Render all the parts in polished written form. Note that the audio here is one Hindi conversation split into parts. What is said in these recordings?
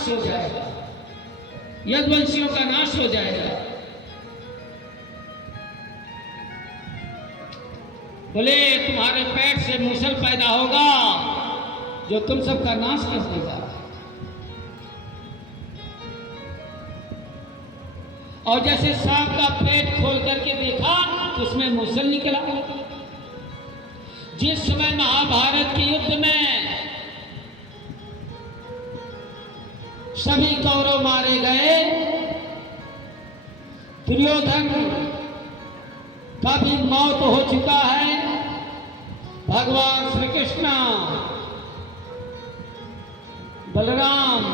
नाश हो जाएगा, यदुवंशियों का नाश हो जाएगा। बोले तुम्हारे पेट से मूसल पैदा होगा जो तुम सबका नाश कर देगा। और जैसे सांप का पेट खोल करके देखा तो उसमें मूसल निकला। जिस समय महाभारत के युद्ध में सभी कौरव मारे गए, दुर्योधन का भी मौत हो चुका है, भगवान श्री कृष्ण, बलराम,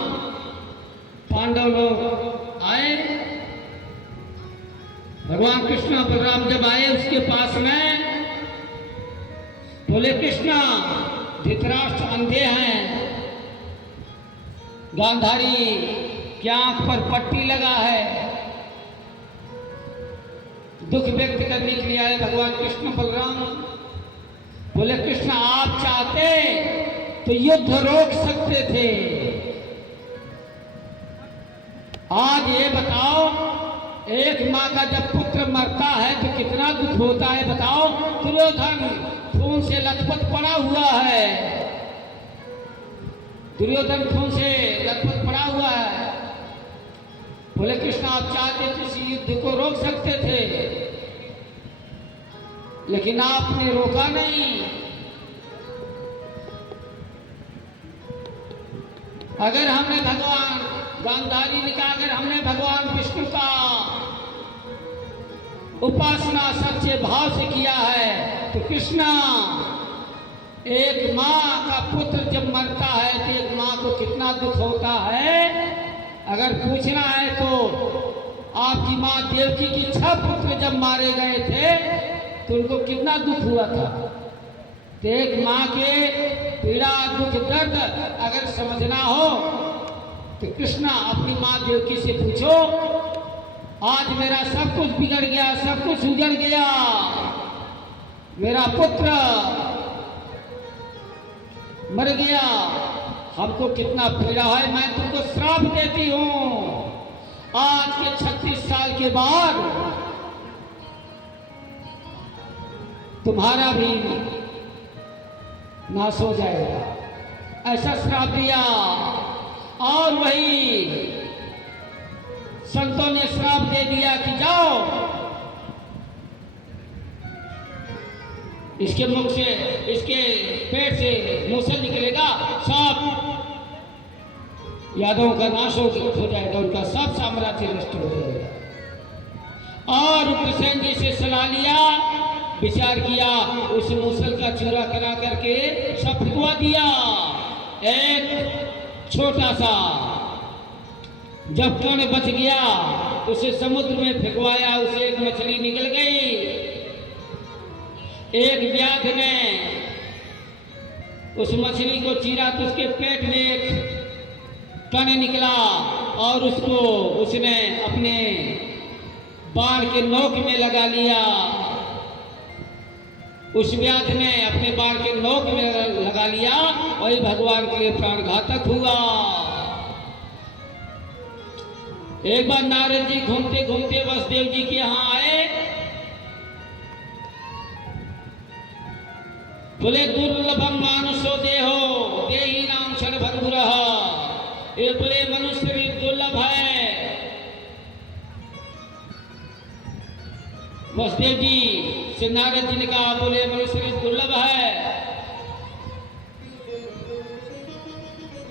पांडव लोग आए। भगवान कृष्ण बलराम जब आए उसके पास में, बोले कृष्ण धृतराष्ट्र अंधे हैं, गांधारी की आंख पर पट्टी लगा है, दुख व्यक्त करने के लिए आए भगवान कृष्ण बलराम। बोले कृष्ण आप चाहते तो युद्ध रोक सकते थे, आज ये बताओ एक माँ का जब पुत्र मरता है तो कितना दुख होता है बताओ। दुर्योधन खून से लथपथ पड़ा हुआ है, दुर्योधन खून से लथपथ पड़ा हुआ है। बोले कृष्ण आप चाहते तो इस युद्ध को रोक सकते थे, लेकिन आपने रोका नहीं। अगर हमने भगवान गांधारी ने कहा अगर हमने भगवान विष्णु का उपासना सच्चे भाव से किया है तो कृष्णा एक माँ का पुत्र जब मरता है तो एक माँ को कितना दुख होता है। अगर पूछना है तो आपकी माँ देवकी की 6 पुत्र जब मारे गए थे तो उनको कितना दुख हुआ था। तो एक माँ के पीड़ा दुख दर्द अगर समझना हो तो कृष्णा अपनी माँ देवकी से पूछो, आज मेरा सब कुछ बिगड़ गया, सब कुछ उजड़ गया, मेरा पुत्र मर गया, हमको कितना पीड़ा है। मैं तुमको श्राप देती हूँ, आज के 36 साल के बाद तुम्हारा भी नाश हो जाएगा, ऐसा श्राप दिया। और वही संतों ने श्राप दे दिया कि जाओ इसके मुख से, इसके पेट से मूसल निकलेगा, सब यादवों का नाश हो जाएगा, उनका सब साम्राज्य नष्ट हो जाएगा। और उग्रसेन जी से सलाह लिया, विचार किया, उस मूसल का चूरा करा करके सब फिकवा दिया। एक छोटा सा जब कण बच गया उसे समुद्र में फेंकवाया, उसे एक मछली निकल गई। एक व्याघ्र ने उस मछली को चीरा तो उसके पेट में एक कण निकला और उसको उसने अपने बाण के नोक में लगा लिया। उस व्याघ्र ने अपने बाण के नोक में लगा लिया, वही भगवान के लिए प्राणघातक हुआ। एक बार नारद जी घूमते घूमते वसुदेव जी के यहाँ आए, बोले दुर्लभम मानुषो देहो देही नाम क्षण भंगुरः, ये बोले मनुष्य भी दुर्लभ है। वसुदेव जी से नारद जी ने कहा, बोले मनुष्य भी दुर्लभ है,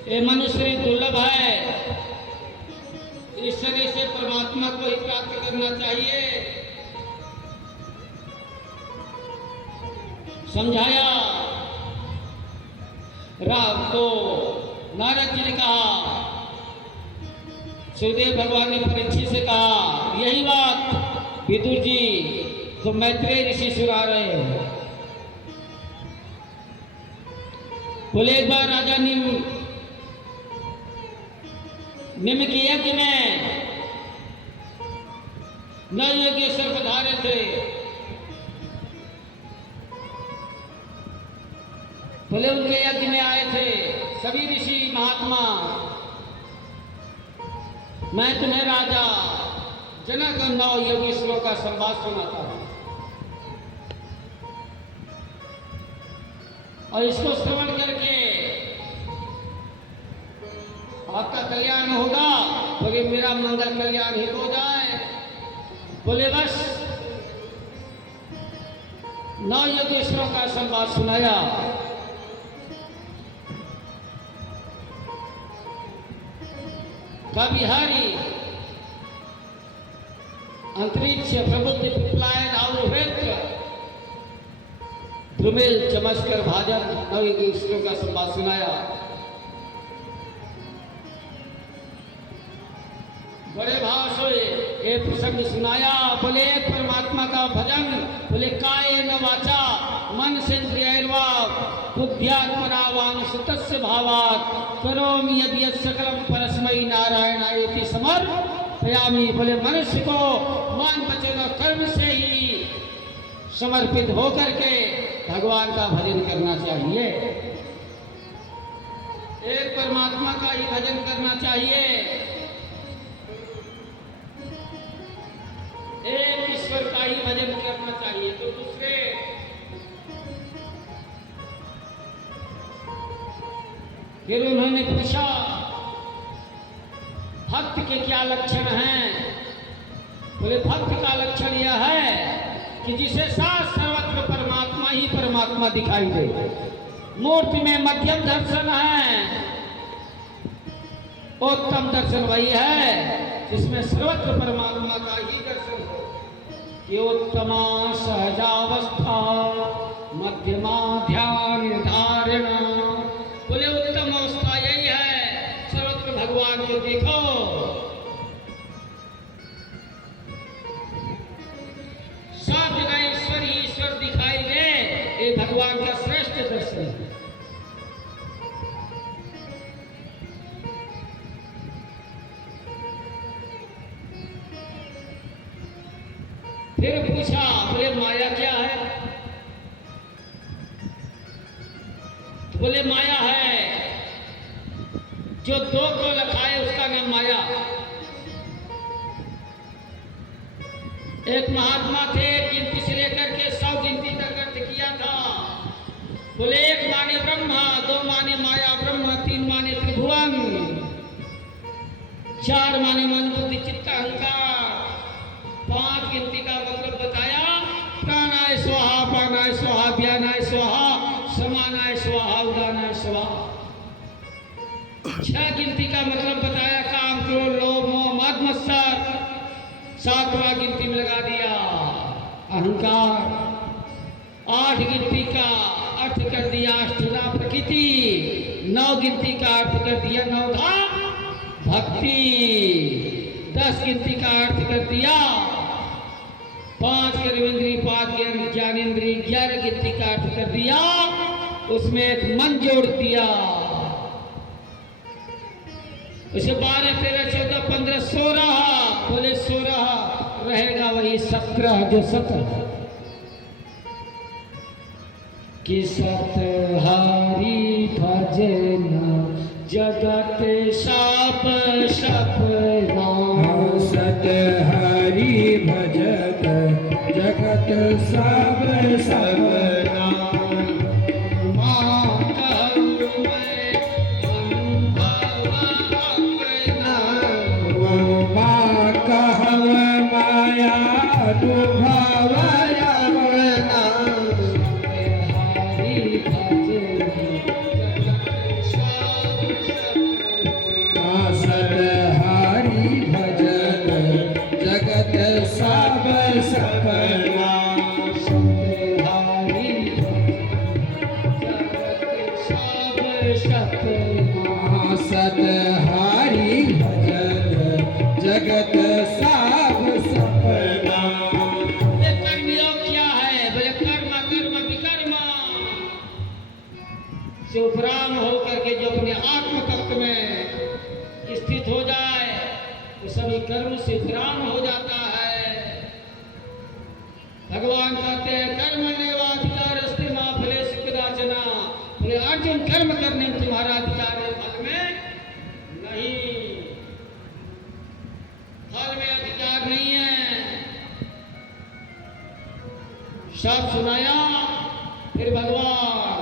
ये मनुष्य भी दुर्लभ है, इस शरीर से परमात्मा को ही प्राप्त करना चाहिए। समझाया राम को। नारद जी ने कहा, सुखदेव भगवान ने परीक्षित से कहा यही बात विदुर जी तो मैत्रेय ऋषि सुना रहे हैं। बोले एक बार राजा निम्न के यज्ञ में न योगेश्वर पधारे थे। बोले उनके यज्ञ में आए थे सभी ऋषि महात्मा, मैं तुम्हें राजा जनक और 9 योगेश्वरों का संवाद सुनाता हूं और इसको श्रवण करके आपका कल्याण होगा। बोले मेरा मंगल कल्याण ही हो जाए। बोले बस 9 योगेश्वरों का संवाद सुनाया। कविहारी अंतरिक्ष प्रबुद्ध पिपलायन आयुर्वेद ध्रुमेल चमत्कार भाजन 9 योगेश्वरों का संवाद सुनाया। बड़े भाव से ये प्रसंग सुनाया। बोले परमात्मा का भजन, बोले कायेन वाचा मन से इंद्रियैर्वा बुद्ध्यात्मनावांश तस्य भावात् करोमि यदि यत् सकलं परस्मै नारायणायेति समर्पयामि। बोले मनुष्य को मन वचन और कर्म से ही समर्पित होकर के भगवान का भजन करना चाहिए। एक परमात्मा का ही भजन करना चाहिए, एक ईश्वर का ही भजन करना चाहिए। तो दूसरे फिर उन्होंने पूछा भक्त के क्या लक्षण हैं। बोले भक्त का लक्षण यह है कि जिसे साथ सर्वत्र परमात्मा ही परमात्मा दिखाई दे। मूर्ति में मध्यम दर्शन है, उत्तम दर्शन वही है जिसमें सर्वत्र परमात्मा का ही दर्शन हो। कि उत्तमा सहजावस्था मध्यमा ध्यान निर्धारण। बोले उत्तम अवस्था यही है, सर्वत्र भगवान को देखो। सब जगह ईश्वर ही ईश्वर दिखाई दे, ये भगवान का श्रेष्ठ दर्शन है। फिर पूछा बोले माया क्या है। तो बोले माया है जो 2 को लखाए उसका नाम माया। एक महात्मा थे, गिनती से लेकर के 100 गिनती तक अर्थ किया था। बोले 1 माने ब्रह्मा, 2 माने माया ब्रह्म, 3 माने त्रिभुवन, 4 माने मन बुद्धि चित्त अहंकार, 5 गिनती का मतलब बताया। प्राणाय स्वाहा, प्राणाय स्वाहा, व्यानाय स्वाहा, समानाय स्वाहा, उदानाय स्वाहा। 6 गिनती का मतलब बताया। काम क्रोध लोभ मोह मद मत्सर 7वां गिनती में लगा दिया अहंकार। 8 गिनती का अर्थ कर दिया अष्टधा प्रकृति। 9 गिनती का अर्थ कर दिया नवधा भक्ति। 10 गिनती का अर्थ कर दिया 5 कर्मेंद्री, 5 ज्ञानेंद्री, 11 गिनती का अर्थ कर दिया, उसमें एक मन जोड़ दिया। उसे 12 13 14 15 16। बोले 16 रहेगा वही 17 जो 17 कि सतहारी भजन जगत साप सपना। सतहरि भजत जगत सब सपना। माँ कहव माया दुभावया मना। सतहरि भजन जगत सब सपना। सतहरि भजन जगत सब सपना। ये कर्म योग क्या है। बोले कर्म कर्म विकर्म से उपराम होकर के जो अपने आत्म तत्व में स्थित हो जाए तो सभी कर्म से उपराम हो जाता है। भगवान कहते हैं कर्म नेवाधिकार अस्ति मा फलेषु कदाचन। बोले अर्जुन कर्म करने में तुम्हारा अधिकार है, फल में नहीं। सब सुनाया। फिर भगवान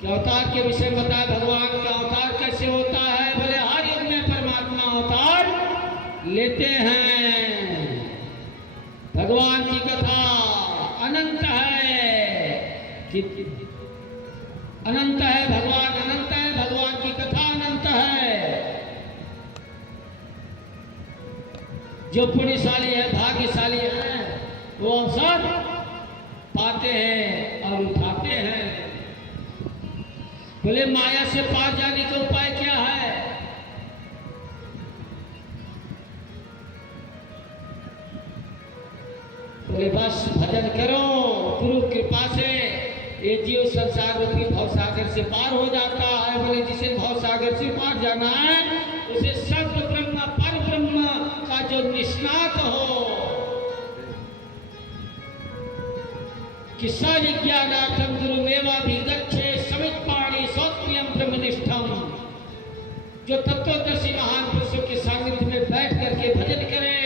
के अवतार के विषय में बताया। भगवान का अवतार कैसे होता है? बोले हर युग में परमात्मा अवतार लेते हैं। भगवान की कथा अनंत है कि अनंत है, भगवान अनंत है, भगवान की कथा अनंत है। जो पुण्यशाली है, भाग्यशाली है, वो अवसर पाते हैं और उठाते हैं। बोले माया से पार जाने का उपाय क्या है? बोले बस भजन करो, गुरु कृपा से ये जीव संसार रूपी भवसागर से पार हो जाता है। बोले जिसे भवसागर से पार जाना है उसे सत्य ब्रह्म पर ब्रह्म का जो निष्णात हो कि सज्ञानार्थम गुरुमेवाभिगच्छे समित्पाणि सौक्ष्म्यं ब्रह्मनिष्ठम, जो तत्वदर्शी महान पुरुषों के सानिध्य में बैठ करके भजन करे,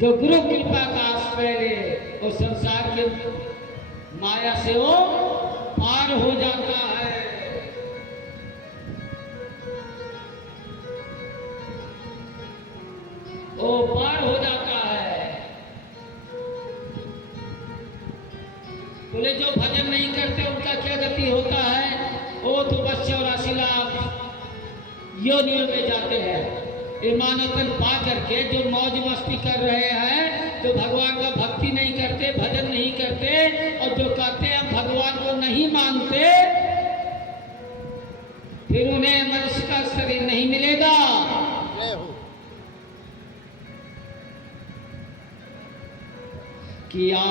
जो गुरु कृपा का आश्रय ले, वो संसार के माया से वो पार हो जाता है। वो पार हो जाता है। बोले जो भजन नहीं करते उनका क्या गति होता है? वो तो बस 84 लाख योनियों में जाते हैं। ये मानवतन पा करके जो मौज मस्ती कर रहे हैं, जो भगवान का भक्ति नहीं करते, भजन नहीं करते, और जो कहते हैं भगवान को नहीं मानते, फिर उन्हें मनुष्य का शरीर नहीं मिलेगा। किया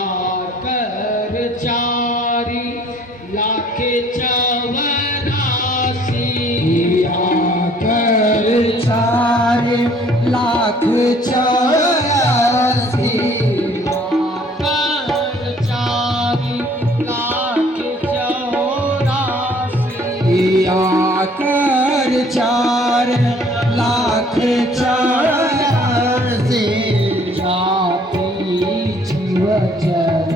कर 4 लाख 84, किया कर 4 लाख 84, कर 4 लाख 84, किया कर 4 लाख 84, जाति जीव चर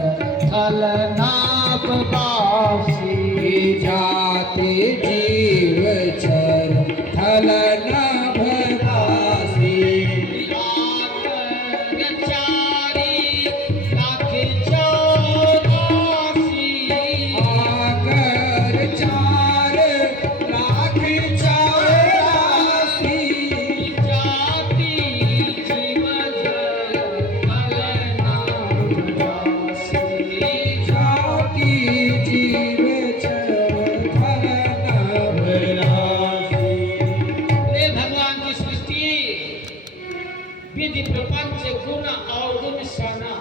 थल नाभ वासी, जाति जीव चर थल नाभ वासी, आकर 4 लाख 84, जाति जीव चर थल नाभ वासी, जाति जीव चर थल नाभ वासी। हे भगवान की सृष्टि विधि प्रपंच गुण अवगुण साना,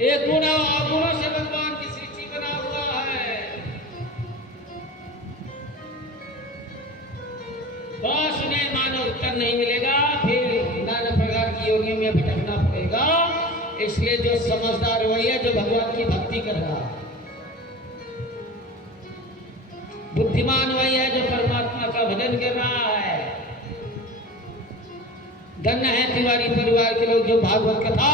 एक गुण और अवगुणों से भगवान की सृष्टि बना हुआ है। बस उन्हें मानव उत्तर नहीं मिलेगा, फिर नाना प्रकार की योनियों में भटकना पड़ेगा। इसलिए जो समझदार वही है जो भगवान की भक्ति कर रहा है, बुद्धिमान वही है जो परमात्मा का भजन कर रहा है। धन्य है तिवारी परिवार के लोग जो भागवत कथा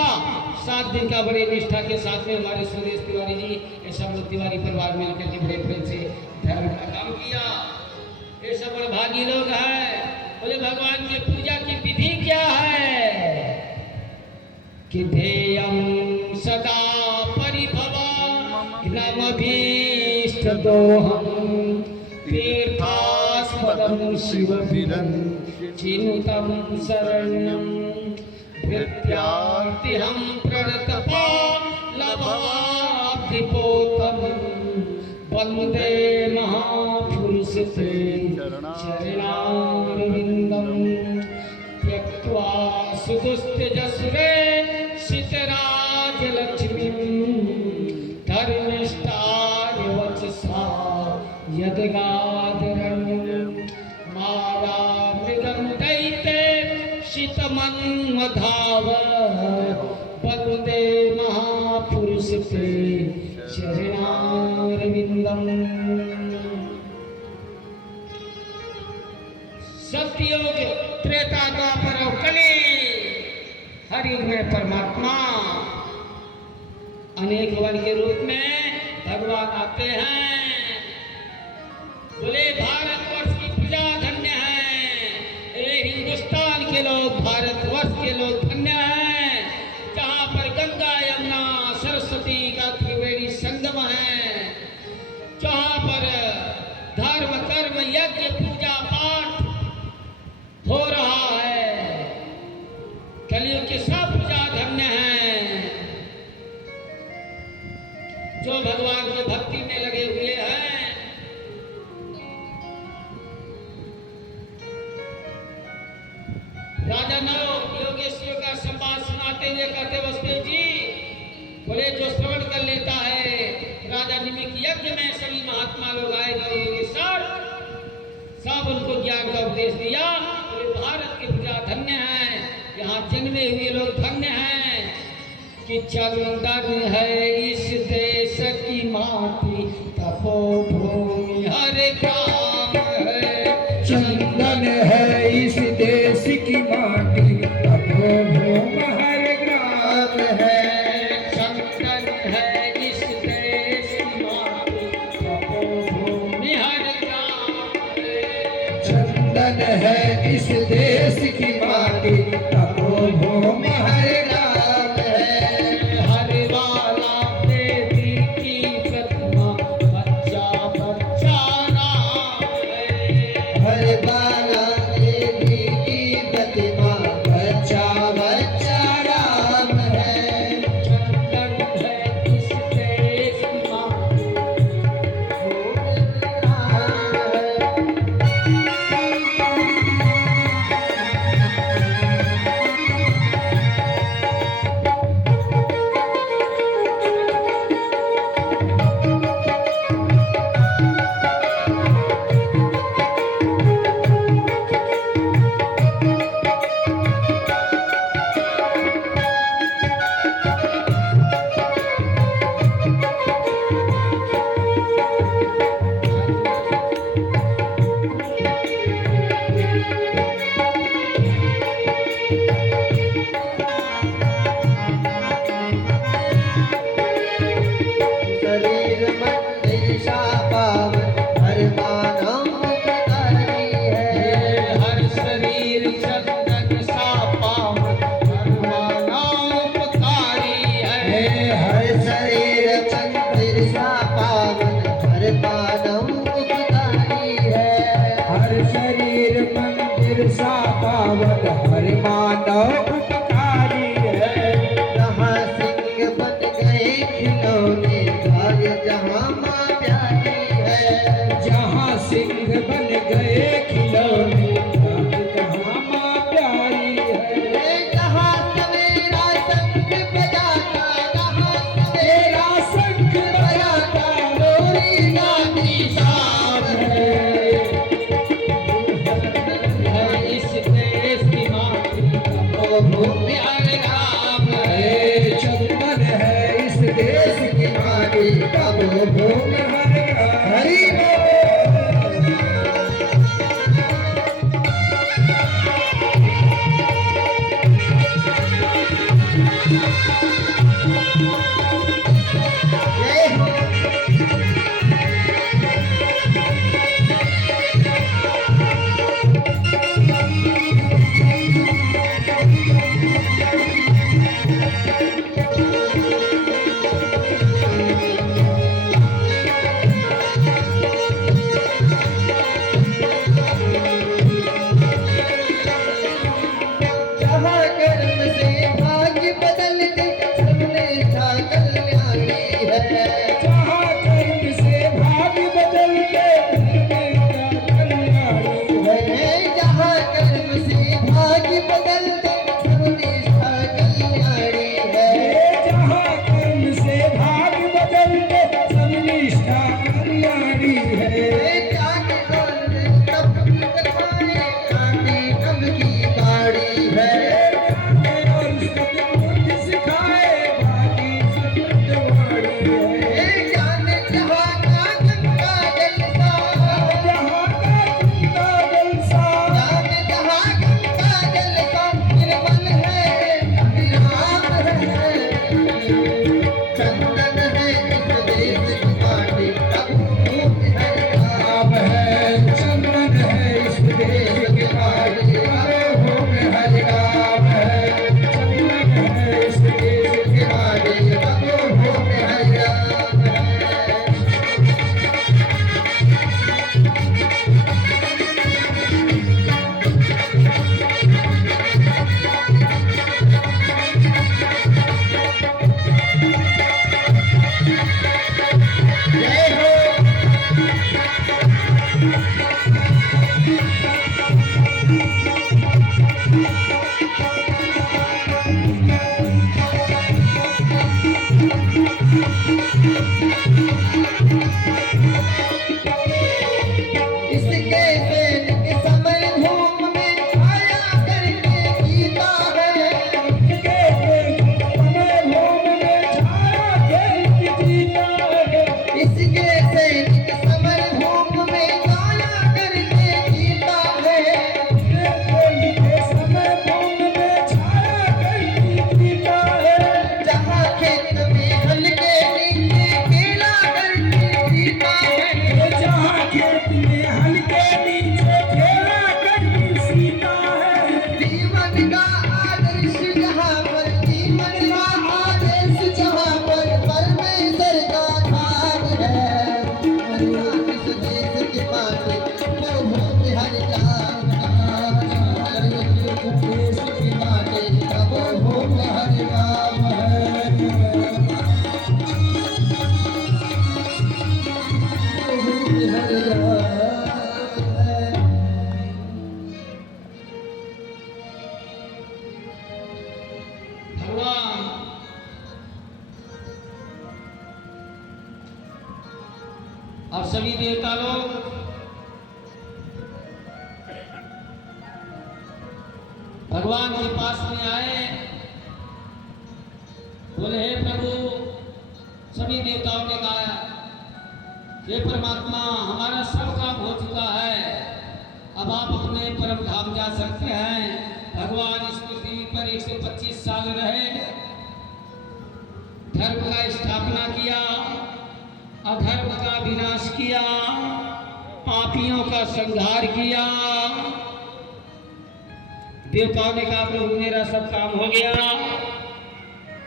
7 दिन का बड़े निष्ठा के साथ में हमारे सुरेश तिवारी जी ये सब लोग तिवारी परिवार मिलकर के बड़े प्रेम से धर्म का काम किया। ये सब बड़े भागी लोग हैं। बोले भगवान की पूजा की विधि क्या है? कि ध्येयं सदा परिभवामभीष्ट दोहम् तीर्थास्पदं शिवविरं चिनुतं शरण्यं भृत्यार्तिहं प्रणतपालभाब्धिपोतं वन्दे महापुरुषते चरणारविन्दं त्यक्त्वा सुदुस्त्यजसुरे सितराजलक्ष्मीं धर्मिष्ठार्यवचसा यदगादरण्यं मायामृगं दैते शीतमन्मधाव वन्दे महापुरुषते चरणारविन्दम्। सत्ययुग त्रेता द्वापर और कली हरि कलयुग में परमात्मा अनेक वन के रूप में भगवान आते हैं। बोले भारतवर्ष की प्रजा धन्य है, ये हिंदुस्तान के लोग, भारतवर्ष के लोग धन्य हैं, जहाँ पर गंगा यमुना सरस्वती का त्रिवेणी संगम है, जहाँ पर धर्म कर्म यज्ञ पूजा पाठ हो रहा है। कलयुग के सब प्रजा धन्य हैं जो भगवान की भक्ति में लगे हुए हैं। राजा नव योगेश्वर का संवाद सुनाते हुए कहते वसुदेव जी, बोले जो श्रवण कर लेता है राजा निमिक यज्ञ में सभी महात्मा लोग आएगा योगेश्वर, सब उनको ज्ञान का उपदेश दिया। बोले भारत की प्रजा धन्य है, यहाँ जन्मे हुए लोग धन्य हैं कि चंदन है इस देश की माटी, तपोभूमि हर ग्राम है। चंदन है इस देश की माटी, तपोभूमि हर ग्राम है। चंदन है इस देश की माटी, तपोभूमि हर ग्राम है। चंदन है इस देश की माटी, तपोभूमि हर ग्राम है। हर वाला देवी की प्रतिमा, बच्चा बच्चा नाम है। हर बाला देवी की प्रतिमा, बच्चा बच्चा राम है। चंदन है इस देश की माटी, शरीर मंदिर सा पावन, हर मानव उपकारी है। हर शरीर चंदन सा पावन, हर मानव उपकारी है। हर शरीर मंदिर सा पावन, हर मानव उपकारी है। हर शरीर मंदिर सा पावन, हर मानव उपकारी है। जहाँ सिंह बन गए खिलौने, भाग्य जहाँ माँ प्यारी है। जहाँ सिंह बन गए खिलौने, भाग्य जहाँ माँ प्यारी है। जहाँ सवेरा शंख बजाता, जहाँ सवेरा शंख बजाता, लोरी गाती शाम है। है इस सभी देवता लोग भगवान के पास में आए, बोले हे प्रभु, सभी देवताओं ने कहा हे परमात्मा, हमारा सब काम हो चुका है, अब आप अपने परम धाम जा सकते हैं। भगवान इस पृथ्वी पर 125 साल रहे, धर्म का स्थापना किया, अधर्म का विनाश किया, पापियों का संहार किया। देवताओं ने कहा प्रभु मेरा सब काम हो गया।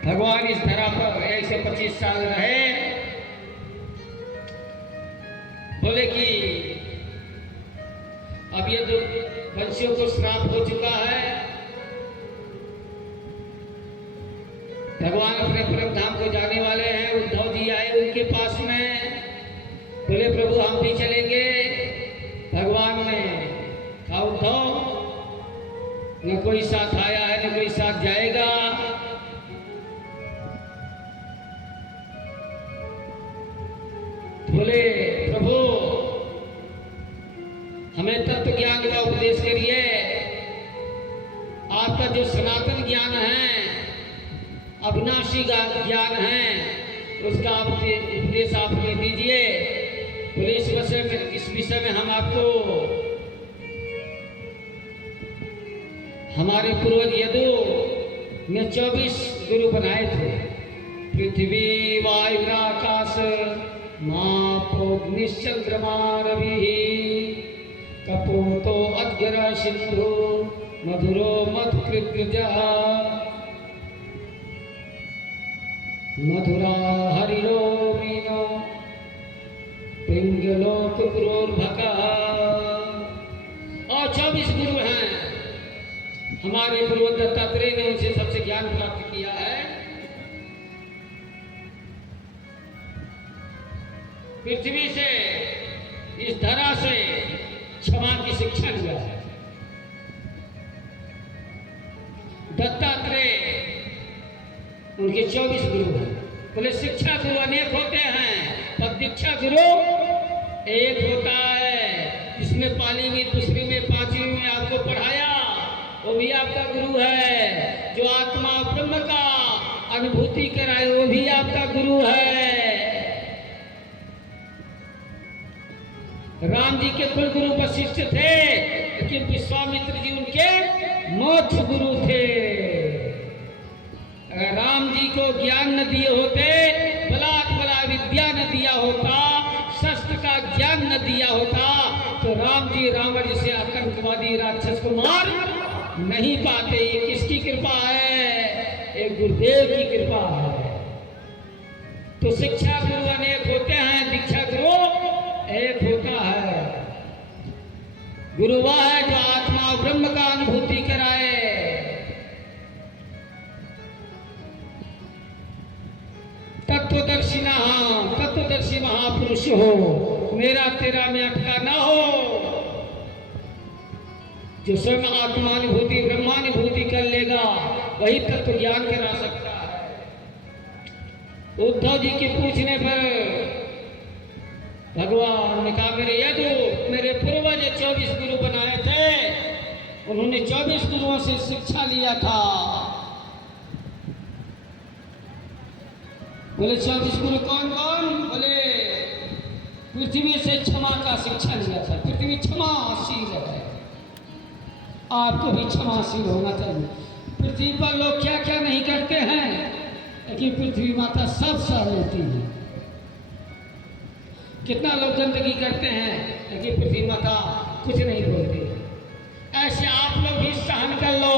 भगवान इस धरा पर 125 साल रहे, बोले कि अब ये जो वंशियों को श्राप हो चुका है, भगवान अपने परम धाम को जाने वाले हैं। उद्धव जी आए उनके पास में, बोले प्रभु हम भी चलेंगे। भगवान ने कहा उद्धव, न कोई साथ आया है न कोई साथ जाएगा। बोले प्रभु हमें तत्व ज्ञान का उपदेश करिए। आपका जो सनातन ज्ञान है, अविनाशी ज्ञान है, उसका आप उपदेश आप दे दीजिए। बोले इस विषय में हम आपको, हमारे पूर्वज यदु ने 24 गुरु बनाए थे। पृथ्वी वायु आकाश मापोग्निश्चंद्रमा रवि कपोतो अद्गर सिंधु मधुरो मधुकृत्य मधुरा हरिलो मीनो पिंगलो कुक्रोर्भका। और 24 गुरु हैं। हमारे गुरु दत्तात्रेय ने उनसे सबसे ज्ञान प्राप्त किया है। पृथ्वी से, इस धरा से क्षमा की शिक्षा लिया है। दत्तात्रेय उनके 24 गुरु हैं। बोले शिक्षा गुरु अनेक होते हैं, पर दीक्षा गुरु एक होता है, जिसने पाली में, दूसरी में, पांचवी में आपको पढ़ाया, वो भी आपका गुरु है। जो आत्मा ब्रह्म का अनुभूति कराए, वो भी आपका गुरु है। राम जी के कुल गुरु वशिष्ठ थे, लेकिन विश्वामित्र जी उनके मोक्ष गुरु थे। अगर राम जी को ज्ञान न दिए होते, बला विद्या न दिया होता, शस्त्र का ज्ञान न दिया होता, तो राम जी रावण जैसे आतंकवादी राक्षस को मार नहीं पाते। ये किसकी कृपा है? एक गुरुदेव की कृपा है। तो शिक्षा गुरु अनेक होते हैं, दीक्षा गुरु एक होता है। गुरु वह है जो आत्मा और ब्रह्म का अनुभूति कराए। तत्वदर्शी महापुरुष हो, मेरा तेरा में अटका ना हो। जो स्वयं आत्मानुभूति ब्रह्मानुभूति कर लेगा, वही तत्व ज्ञान करा सकता है। उद्धव जी के पूछने पर भगवान ने कहा मेरे यदु, मेरे पूर्वज 24 गुरु बनाए थे, उन्होंने 24 गुरुओं से शिक्षा लिया था। बोले 24 गुरु कौन कौन? बोले पृथ्वी से क्षमा का शिक्षा लिया था। पृथ्वी क्षमाशील है, आपको भी क्षमाशील होना चाहिए। पृथ्वी पर लोग क्या क्या नहीं करते हैं, लेकिन पृथ्वी माता सब सह लेती है। कितना लोग गंदगी करते हैं, लेकिन पृथ्वी माता कुछ नहीं बोलती। ऐसे आप लोग भी सहन कर लो।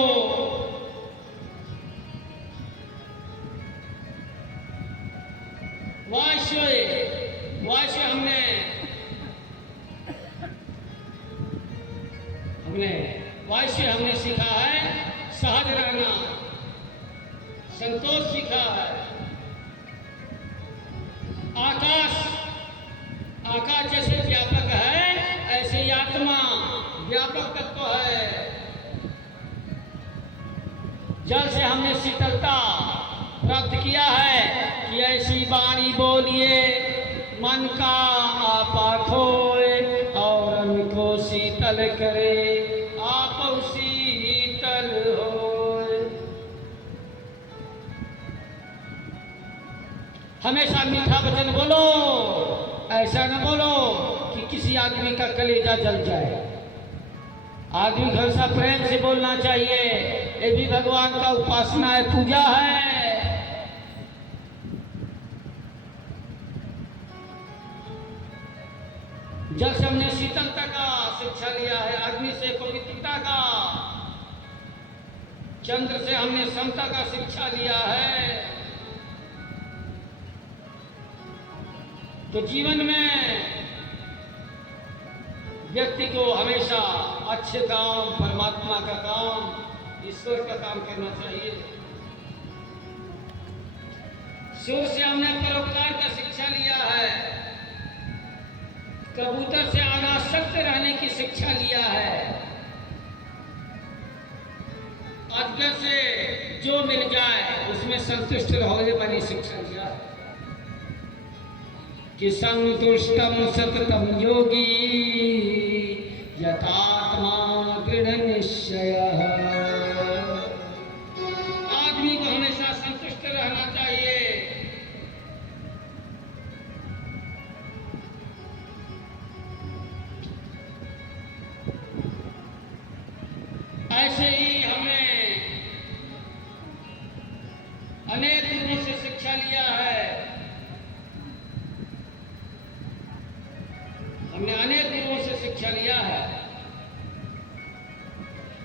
वाष्य हमने सीखा है, सहज रहना, संतोष सीखा है। आकाश जैसे व्यापक है, ऐसे ही आत्मा व्यापक तत्व है। जल से हमने शीतलता प्राप्त किया है कि ऐसी वाणी बोलिए मन का आपा खोए और उनको शीतल करे आप शीतल होए। हमेशा मीठा वचन बोलो, ऐसा न बोलो कि किसी आदमी का कलेजा जल जाए। आदमी हमेशा प्रेम से बोलना चाहिए, ये भी भगवान का उपासना है, पूजा है। जल से हमने शीतलता का शिक्षा लिया है, अग्नि से पवित्रता का, चंद्र से हमने समता का शिक्षा लिया है। तो जीवन में व्यक्ति को हमेशा अच्छे काम, परमात्मा का काम, ईश्वर का काम करना चाहिए। सूर्य से हमने परोपकार का शिक्षा लिया है, कबूतर से अनासक्त रहने की शिक्षा लिया है, अजगर से जो मिल जाए उसमें संतुष्ट रहोगे वाली शिक्षा लिया है कि संतुष्टम सततम योगी यथात्मा दृढ़ निश्चयः। आदमी को हमेशा संतुष्ट रहना चाहिए। ऐसे ही हमने अनेक गुरुओं से शिक्षा लिया है, हमने अनेक गुरुओं से शिक्षा लिया है।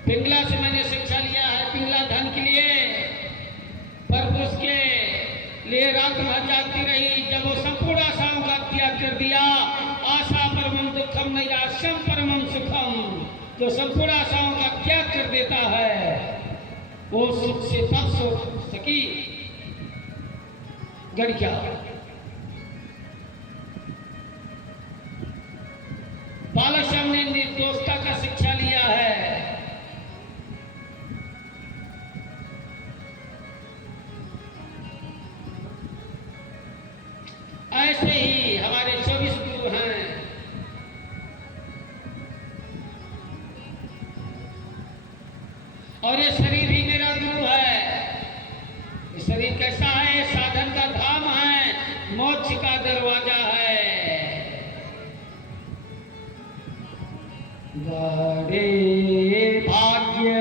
पिंगला से मैंने शिक्षा लिया है, पिंगला धन के लिए, पर उसके लिए रात भर जागती रही। जब वो संपूर्ण आशाओं का त्याग कर दिया, आशा परमम दुखम नैराश्यम परमम सुखम, जो संपूर्ण आशाओं का त्याग कर देता है वो सुख से तब सो सकी गढ़िया। बालक से हमने निर्दोषता का शिक्षा लिया है। ऐसे ही हमारे 24 गुरु हैं। और ये शरीर ही मेरा गुरु है। ये शरीर कैसा है? साधन का धाम है, मोक्ष का दरवाजा है। बड़े भाग्य